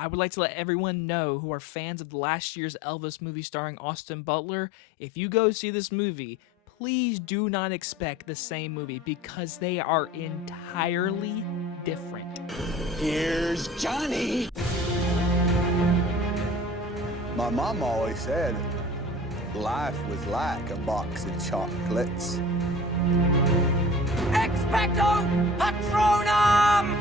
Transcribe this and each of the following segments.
I would like to let everyone know who are fans of last year's Elvis movie starring Austin Butler, if you go see this movie, please do not expect the same movie because they are entirely different. Here's Johnny! My mom always said life was like a box of chocolates. Expecto Patronum!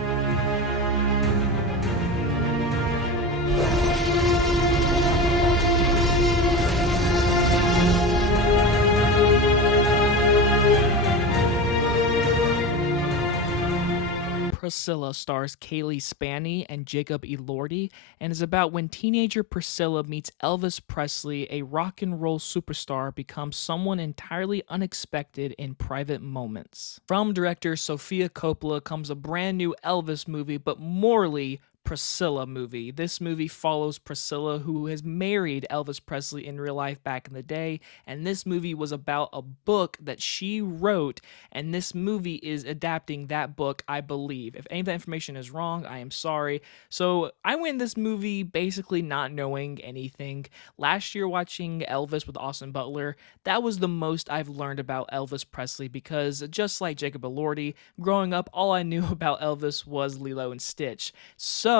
Priscilla stars Cailee Spaeny and Jacob Elordi, and is about when teenager Priscilla meets Elvis Presley, a rock and roll superstar, becomes someone entirely unexpected in private moments. From director Sofia Coppola comes a brand new Elvis movie, but morely Priscilla movie. This movie follows Priscilla, who has married Elvis Presley in real life back in the day, and this movie was about a book that she wrote, and this movie is adapting that book, I believe. If any of that information is wrong, I am sorry. So I went in this movie basically not knowing anything. Last year watching Elvis with Austin Butler, that was the most I've learned about Elvis Presley, because just like Jacob Elordi, growing up, all I knew about Elvis was Lilo and Stitch. So,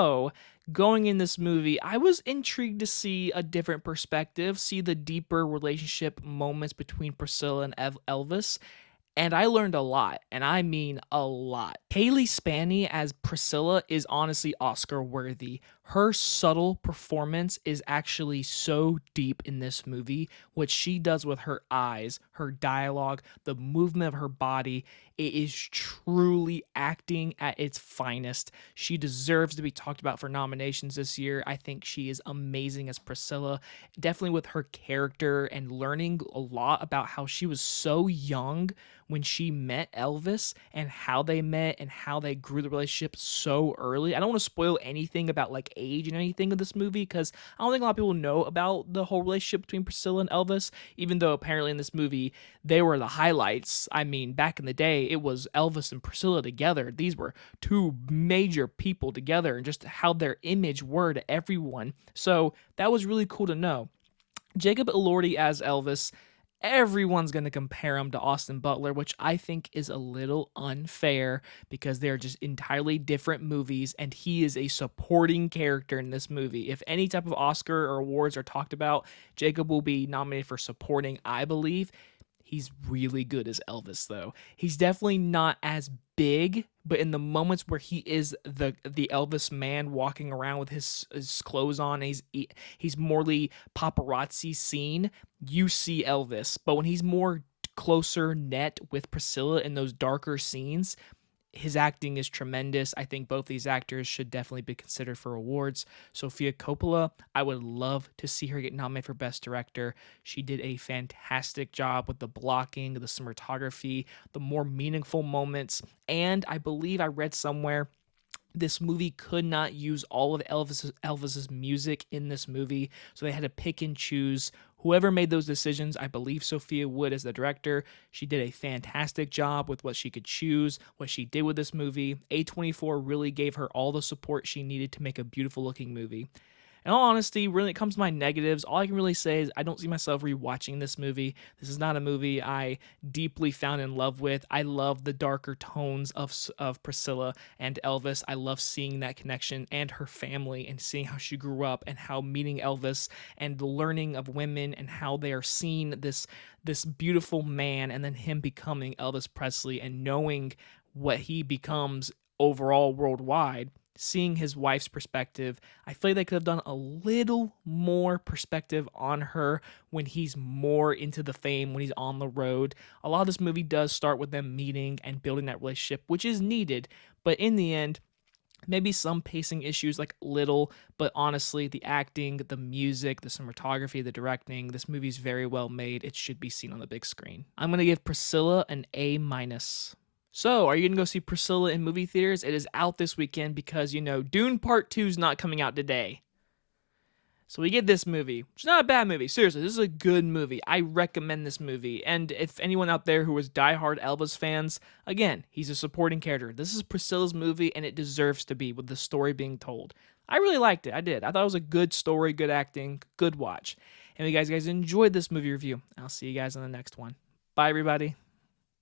going in this movie, I was intrigued to see a different perspective, see the deeper relationship moments between Priscilla and Elvis, and I learned a lot, and I mean a lot. Cailee Spaeny as Priscilla is honestly Oscar worthy. Her subtle performance is actually so deep in this movie. What she does with her eyes, her dialogue, the movement of her body, it is truly acting at its finest. She deserves to be talked about for nominations this year. I think she is amazing as Priscilla, definitely with her character and learning a lot about how she was so young when she met Elvis and how they met and how they grew the relationship so early. I don't want to spoil anything about like age and anything of this movie because I don't think a lot of people know about the whole relationship between Priscilla and Elvis, even though apparently in this movie they were the highlights. I mean, back in the day, it was Elvis and Priscilla together. These were two major people together and just how their image were to everyone. So that was really cool to know. Jacob Elordi as Elvis, everyone's going to compare him to Austin Butler, which I think is a little unfair because they're just entirely different movies, and he is a supporting character in this movie. If any type of Oscar or awards are talked about, Jacob will be nominated for supporting, I believe. He's really good as Elvis, though. He's definitely not as big, but in the moments where he is the Elvis man walking around with his clothes on, and he's morely paparazzi seen, you see Elvis. But when he's more closer net with Priscilla in those darker scenes, his acting is tremendous. I think both these actors should definitely be considered for awards. Sofia Coppola, I would love to see her get nominated for Best Director. She did a fantastic job with the blocking, the cinematography, the more meaningful moments, and I believe I read somewhere this movie could not use all of Elvis's music in this movie, so they had to pick and choose. Whoever made those decisions, I believe Sofia Wood as the director, she did a fantastic job with what she could choose, what she did with this movie. A24 really gave her all the support she needed to make a beautiful looking movie. In all honesty, when it comes to my negatives, all I can really say is I don't see myself rewatching this movie. This is not a movie I deeply found in love with. I love the darker tones of Priscilla and Elvis. I love seeing that connection and her family and seeing how she grew up and how meeting Elvis and the learning of women and how they are seeing this beautiful man and then him becoming Elvis Presley and knowing what he becomes overall worldwide. Seeing his wife's perspective, I feel like they could have done a little more perspective on her when he's more into the fame, when he's on the road. A lot of this movie does start with them meeting and building that relationship, which is needed, but in the end, maybe some pacing issues, like little, but honestly, the acting, the music, the cinematography, the directing, this movie's very well made. It should be seen on the big screen. I'm going to give Priscilla an A-. So, are you going to go see Priscilla in movie theaters? It is out this weekend because, Dune Part 2 is not coming out today. So we get this movie, which is not a bad movie. Seriously, this is a good movie. I recommend this movie. And if anyone out there who is diehard Elvis fans, again, he's a supporting character. This is Priscilla's movie, and it deserves to be with the story being told. I really liked it. I did. I thought it was a good story, good acting, good watch. And if you guys enjoyed this movie review, I'll see you guys in the next one. Bye, everybody.